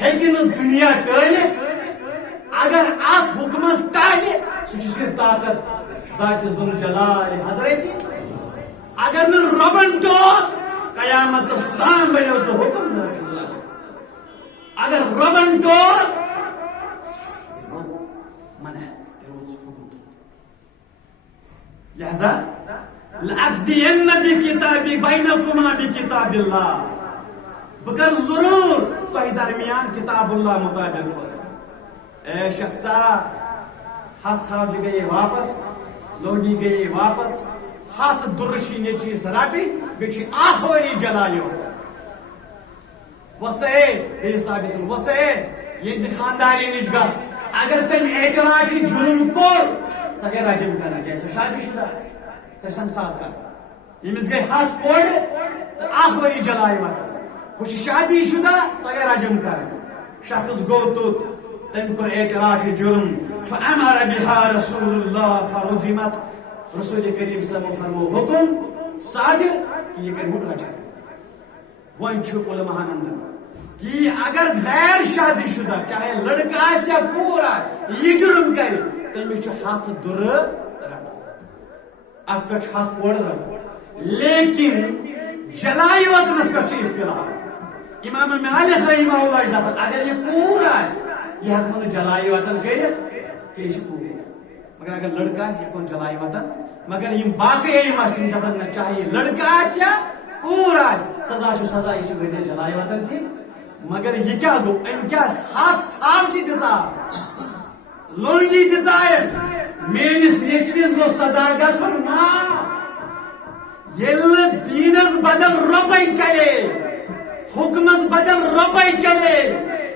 ہیٚکہِ نہٕ دُنیا ٹٲلِتھ. اگر اتھ حُکمس ٹالہِ سُہ چھُ صرف طاقت ذاتِ ذوالجلال حضرت. اگر نہٕ رۄبن ٹول قیامتس تام بنیو سُہ حُکم نٲفِظ. اگر رۄبن ٹول منع تیٚلہِ ووت سُہ حُکم. لہذا لأقضین بکتابی بینکما بکتاب اللہ بہ کر ضرور تۄہہِ درمیان کتاب اللہ مطابق فٲصلہٕ. اے شخصا 100 ژھاوجہِ گٔیے واپس لونڈی گٔیے واپس 100 دُرٕ چھِ نیٚچوِس رٹٕنۍ بیٚیہِ چھُ اکھ ؤری جلاے وطن. وۄتھ سا بیٚیِس صحابی سُنٛد وۄتھ سا ییٚلہِ ژٕ خاندارِ نِش گژھ اگر تٔمۍ اعترافی جُرم کوٚر سۄ گٔیے رجم کران کیٛازِ سۄ شادی شُدہ سۄ سنسار کران. ییٚمِس گٔیے 100 کورِ تہٕ اکھ ؤری جلاے وطن. ہُہ چھِ شادی شُدہ سۄ گٔیے رجم کران. شخص گوٚو توٚت تٔمۍ کوٚر اعترافی جُرم فامر بها رسول اللہ فرجمت. رسول کریم صلی اللہ علیہ وسلم فرمو حکم صادر کہ یہ کرِ رجم. وۄنۍ چھُ علماءن اندر کہ اگر غیر شادی شدہ چاہے لڑکہ آسہِ یا کوٗر آسہِ یہ جُرم کرِ تٔمِس چھُ 100 دُرٕ رٹُن. اتھ پٮ۪ٹھ چھُ 100 کورِ رٹُن. لیکن جلائی وطنس پر اختلاف امام مالک رحمہ اللہ دپان اگر یہ کوٗر آسہِ یہ ہٮ۪کون جلائی وطن کٔرِتھ کہ یہ پوٗر مگر اگر لڑکہ آسہِ یہ ہٮ۪کون جلائی وطن مگر یم باقی ائمہ چھِ تِم دپان نہ چاہے یہ لڑکہ آسہِ یا کوٗر آسہِ سزا چھُ سزا یہ چھُ گٔے جلائی وطن تہِ مگر یہ کیا گو أمۍ کیا ہاتھ ژھاوجہِ دِژا لونڈی دِژایَن میٲنِس نیچوِس گوٚژھ سزا گژھُن نا ییٚلہِ نہٕ دیٖنس بدل رۄپے چلے حکمس بدل رۄپے چلے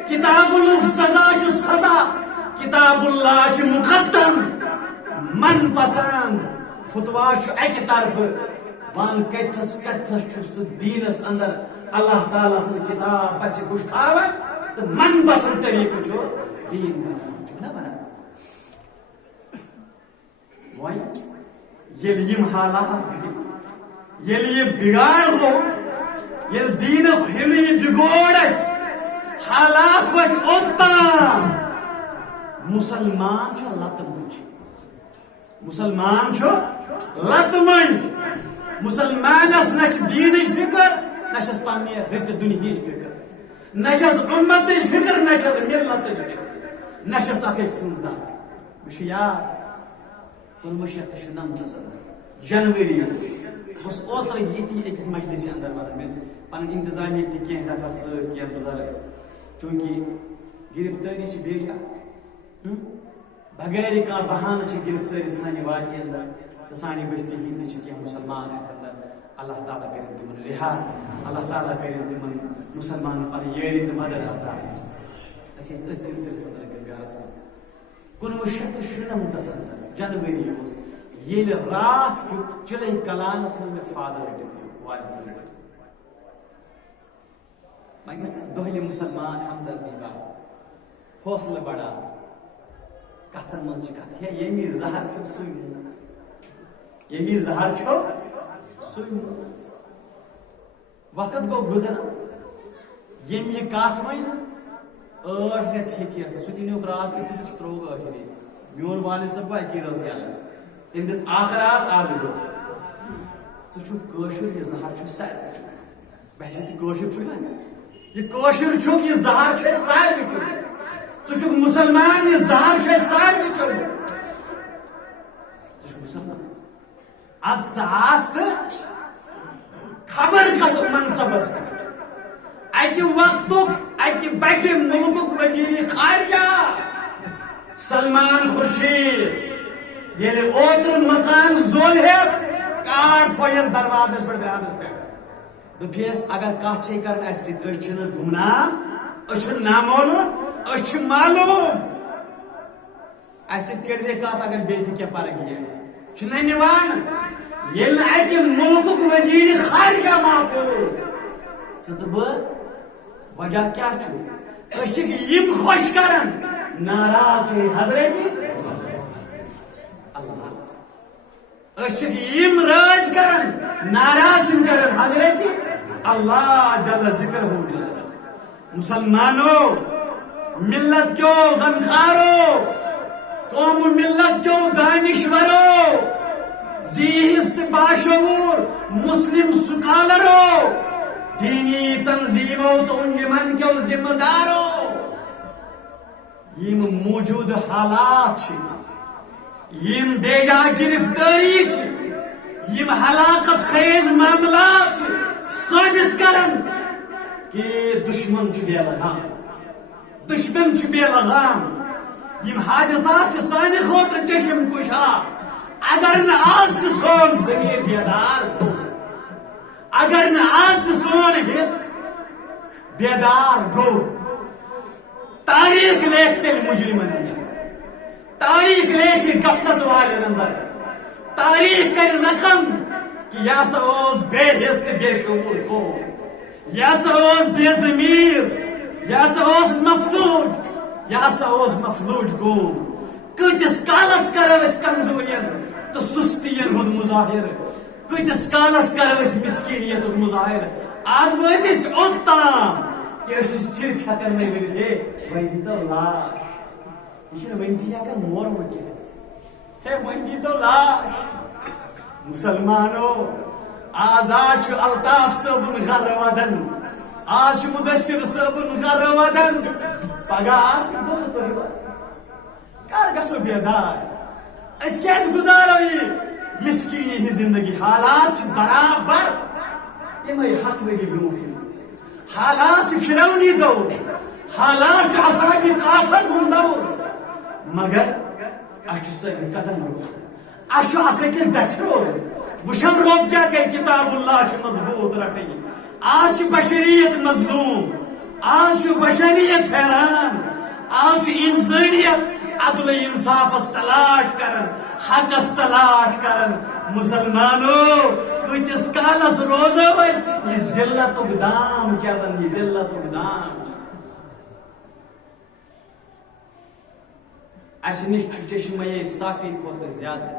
کتاب اللہ سزا چھُ سزا کتاب اللہ چھُ مقدم من پسند فتوا چھُ اکہِ طرفہٕ ون کتھس کتھس چھُس ژٕ دیٖنس اندر اللہ تعالیٰ سٕنٛز کتاب پسہِ بُش تھاوان تہٕ من پسند طریقہٕ چھُ دیٖن بناوان چھُ نا بناوان وۄنۍ ییٚلہِ یِم حالات گٔے ییٚلہِ یہِ بِگاڑ گوٚو ییٚلہِ دیٖنُک ییٚلہِ یہِ بِگوڑ اَسہِ حالات وٲتۍ اوٚتام مسلمان چھُ لتہٕ مٔنٛجۍ مسلمان چھُ لتہٕ مٔنٛجۍ مسلمانس نہ چھِ دیٖنٕچ فِکر نہ چھس پننہِ رٕتہِ دُنہِچ فِکر نہ چھس اُمتٕچ فِکر نہ چھس ملتٕچ فِکر نہ چھس اکھ أکۍ سٕنٛز دگ مےٚ چھُ یاد 1996 اندر جنؤری بہٕ اوترٕ ییٚتی أکِس مجلسہِ اندر ونان مےٚ ٲسۍ پنٕنۍ انتظامیہ تہِ کینٛہہ نفر سۭتۍ کینٛہہ بُزرگ چوٗنٛکہِ گرفتٲری چھِ بیجا بغیر کانٛہہ بہانہٕ چھِ گرفتٲری سانہِ وادی اندر تہٕ سانہِ بستی ہٕنٛدۍ تہِ چھِ کینٛہہ مُسلمان اتھ اندر اللہ تعالیٰ کٔرِنۍ تِمن رِہا اللہ تعالیٰ کٔرِنۍ تِمن مُسلمانن پنٕنۍ یٲری تہٕ مدد عطا أسۍ ٲسۍ أتھۍ سلسلس اندر أکِس گرس منٛز 1997 اندر جنؤری اوس ییٚلہِ راتھ کیُتھ چِلے کلانس منٛز مےٚ فادر رٔٹِتھ والد صٲب رٔٹِتھ وۄنۍ گژھِ نہٕ دۄہلہِ مُسلمان ہمدردی باپتھ حوصلہٕ بڑان کتھن منٛز چھِ کتھ ہے ییٚمہِ زہر کھیوٚو سُے موٗد ییٚمہِ زہر کھیوٚو سُے موٗد وقت گوٚو گُزران ییٚمہِ یہِ کتھ وۄنۍ 8 رٮ۪تھ ہیٚتھی آسان سُہ تہِ نیوٗکھ راتھ کیُتھ سُہ ترٛوو 8 رٮ۪تھ میون والد صٲب گوٚو اکی رٲژ یَلہٕ تٔمۍ دِژ اکھ رات آبہٕ دۄہ ژٕ چھُکھ کٲشُر یہِ زہر چھُ ساروٕے چھُ باسہِ تہِ کٲشُر چھُکھ نا یہ کٲشُر چھُکھ یہِ زہر چھُ اَسہِ ساروٕے چھُ ژٕ چھُکھ مُسلمان یہِ زہر چھُ اَسہِ ساروٕے چھُ ژٕ چھُکھ مُسلمان ادٕ ژٕ آس تہٕ خبر کتھ منصبس پٮ۪ٹھ اکہِ وقتُک اکہِ بَٹہِ مُلکُک وزیٖرِ خارجہ سلمان خُرشیٖد ییٚلہِ اوترٕ مکان زولہس کارڈ تھویس دروازس پٮ۪ٹھ درازس پٮ۪ٹھ دوٚپیس اگر کتھ چھے کرٕنۍ اسہِ سۭتۍ أسۍ چھِنہٕ گُمنام أسۍ چھِ نامعلوٗم أسۍ چھِ معلوٗم اسہِ سۭتۍ کٔرۍ زِ کتھ اگر بیٚیہِ تہِ کینٛہہ فرق یی اسہِ چھُنہ نِوان ییٚلہِ نہٕ اکہِ مُلکُک وزیٖرِ خارجہ محفوٗظ ژٕ تہٕ بہٕ وجہ کیٛاہ چھُ أسۍ چھِکھ یِم خۄش کران ناراض چھُ حضرتِ اللہ أسۍ چھِکھ یِم رٲضۍ کران ناراض چھِنہٕ کران حضرتِ اللہ جل ذکرہو جل مسلمانو ملت کیو غمخارو قوم ملت کیو دانشورو ذہنس تہٕ باشعوٗر مسلم سکالرو دینی تنظیمو تہٕ انجمن کیو ذمہ دارو یم موجود حالات چھِ یم بے جا گرفتاری چھِ یم ہلاکت خیز معاملات چھِ ثابت کرن کہ دشمن چھُ بے لگام دشمن چھُ بے لگام یم حادثات چھِ سانہِ خٲطرٕ چشم کشا اگر نہ آز تہِ سون زمین بیدار گوٚو اگر نہ آز تہِ سون حصہٕ بیدار گوٚو تاریخ لیکھ تیٚلہِ مجرمن اندر تاریخ لیکھِ غفلت والٮ۪ن اندر تاریخ کرِ رقم کہ یہ ہسا اوس بے حصہٕ تہٕ بے شعوٗر قوم یہ ہسا اوس بے ضمیٖر یہ ہسا اوس مفلوج یہ ہسا اوس مفلوج قوم کۭتِس کالس کرو أسۍ کمزورین تہٕ سُستین ہُنٛد مظاہر کۭتِس کالس کرو أسۍ مسکیٖنیتُک مظاہر آز وٲتۍ أسۍ اوٚتام کہ أسۍ چھِ صرف ہٮ۪کان وۄنۍ ؤنِتھ ہے وۄنۍ دیٖتو لاش یہ چھُنہٕ وۄنۍ تہِ ہٮ۪کان مورمُت کینٛہہ ہے وۄنۍ دیٖتو لاش مسلمانو آج الطاف صبن گر ودن آج مدثر صبن گر ودن پگہ بول تھی کر گھو بیدار اس کیازِ گزارو یہ مسکینی ہی زندگی حالات برابر یمے ہتھ ؤری برونٛٹھ حالات فرعونی دور حالات اصحاب کافن ہُنٛد دور مگر اچھا ثابت قدم روز اچھا اکل دچھ روز وشو رب کیا کہ کتاب اللہ مضبوط رٹی آج بشریت مظلوم آج بشریت حیران آج انسانیت عدل انصاف تلاش کرن حق تلاش کرن مسلمانوں کتس کالس روزو یہ ذلت دام چلن یہ ذلت دام اس نش چشمے صافی کھوت زیادہ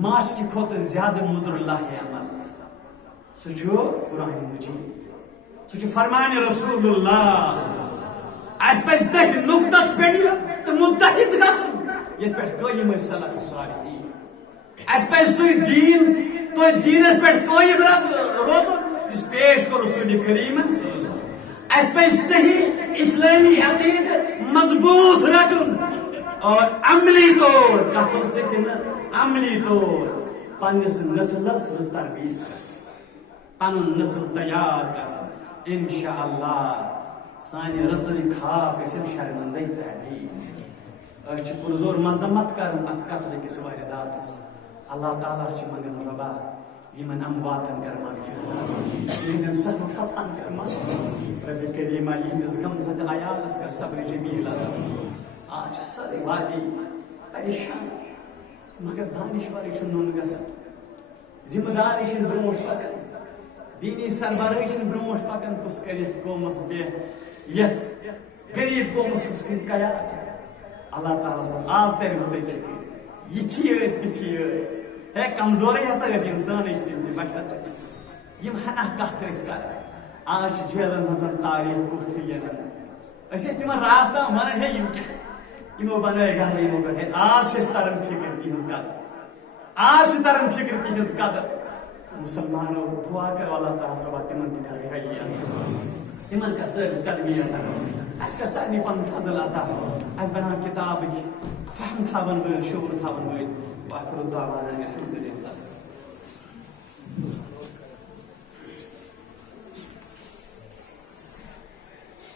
ماچ کی کھوت زیادہ مدر اللہ عمل سو قرآن مجید سو فرمان رسول اللہ اس پہ تک نقطس پہ تو متحد گھن یہ پہ قائم سلف صالحین اس پہ دین تو دینس پہ قائم روزن اس پیش کو رسول کریم اس پہ صحیح اسلامی عقید مضبوط رکھن اور عملی طور کتوں سے عملی طور پنس نسلس مز تربیت پن نسل تیار کر انشاءاللہ سانہ رژن خواب گھن شرمندگی تعلیم پرزور مذمت کرن ات قتل کس وارداتس اللہ تعالیٰ منگن ربا یمن امواتن کر مغفرت یہندن سب خطان کر مغفرت رب کریمہ یہندس غمزد عیالس کر صبر جمیل آج ساری وادی پریشان مگر دانشوری نون گسن ذمہ داری برونٹ پکن دینی سربراہی برونٹ پکن کس کرت قومس بے یت غریب قومس کس کن قیادت اللہ تعالیٰ آز تر ہوتے فکر یہ تھی ہے کمزوری ہسا گھس انسان تم بٹر یم ہنا کت کر آج جیلن ہزن تاریخ کت تم رات تام ون ہے یمو بنائے گھر یمو کر آج تران فکر تہذ قدر آج تران فکر تہذ قدر مسلمانوں دعا کرو اللہ تعالیٰ صبح تمن تک تمن کر ثابت قدمی عطا اس کر سارے پن فضل عطا اس بنا کتاب فہم تھاون ول شعور تھاون ول واخر دعوانا الحمد